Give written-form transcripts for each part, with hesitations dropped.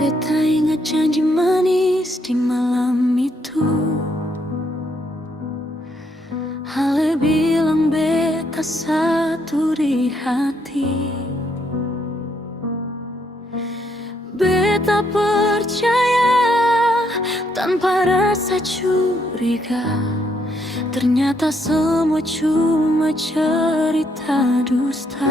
Beta ingat janji manis di malam itu. Hale bilang beta satu di hati. Beta percaya tanpa rasa curiga. Ternyata semua cuma cerita dusta.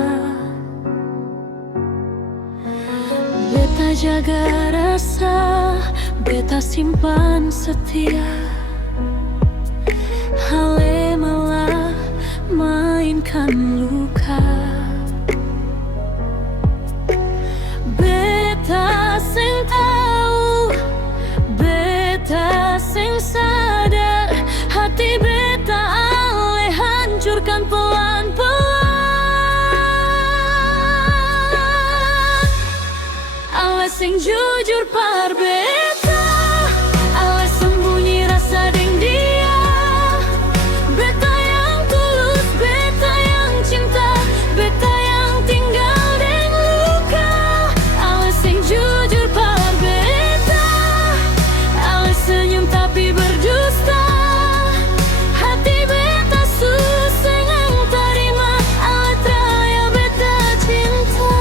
Beta jaga rasa, beta simpan setia. Hale malah mainkan luka. Beta sing tahu, beta sing sadar, hati beta ale hancurkan pelan-pelan. Ale sing jujur par beta, ale sembunyi rasa deng dia. Beta yang tulus, beta yang cinta, beta yang tinggal deng luka. Ale sing jujur par beta, ale senyum tapi berdusta. Hati beta susah ngang terima, ale teraya beta cinta.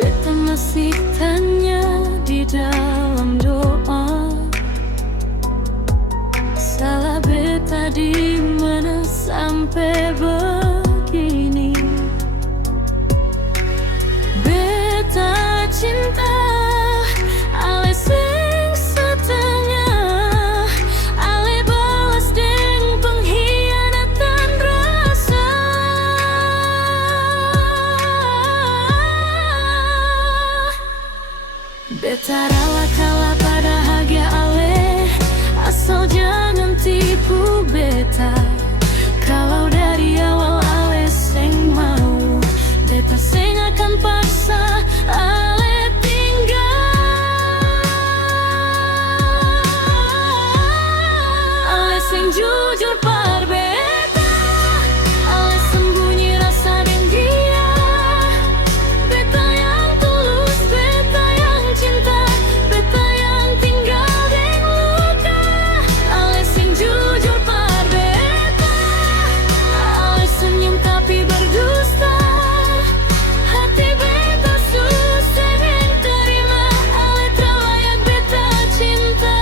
Beta masih tanya di dalam doa, salah beta di mana sampai begini. Beta cinta, ale sing setengah, ale balas deng pengkhianatan rasa. Beta rela kalah pada harga ale, asal jangan tipu beta. Kalau dari awal ale sing mau, beta sing akan paksa ale tinggal. Ale sing jujur par beta, ale sembunyi rasa deng dia. Beta yang tulus, beta yang cinta, beta yang tinggal deng luka. Ale sing jujur par beta, ale senyum tapi berdusta. Hati beta susah deng terima, ale terlayak beta cinta.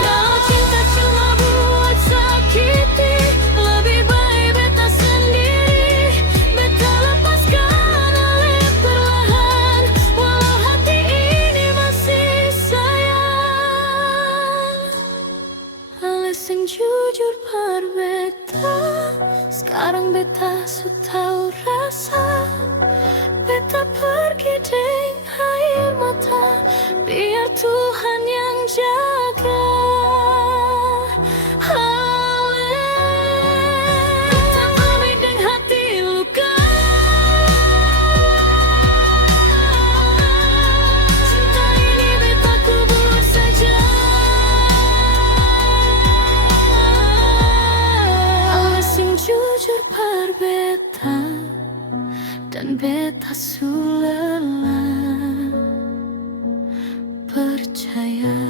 Kalau cinta cuma buat sakiti, lebih baik beta sendiri. Beta lepaskan ale perlahan, walau hati ini masih sayang. Ale sing jujur par beta, sekarang beta su tahu rasa. Beta pergi deng air mata, biar Tuhan yang jaga. Ale, beta pamit deng hati luka. Cinta ini beta kubur saja. Ale sing jujur par beta, dan beta su lelah percaya.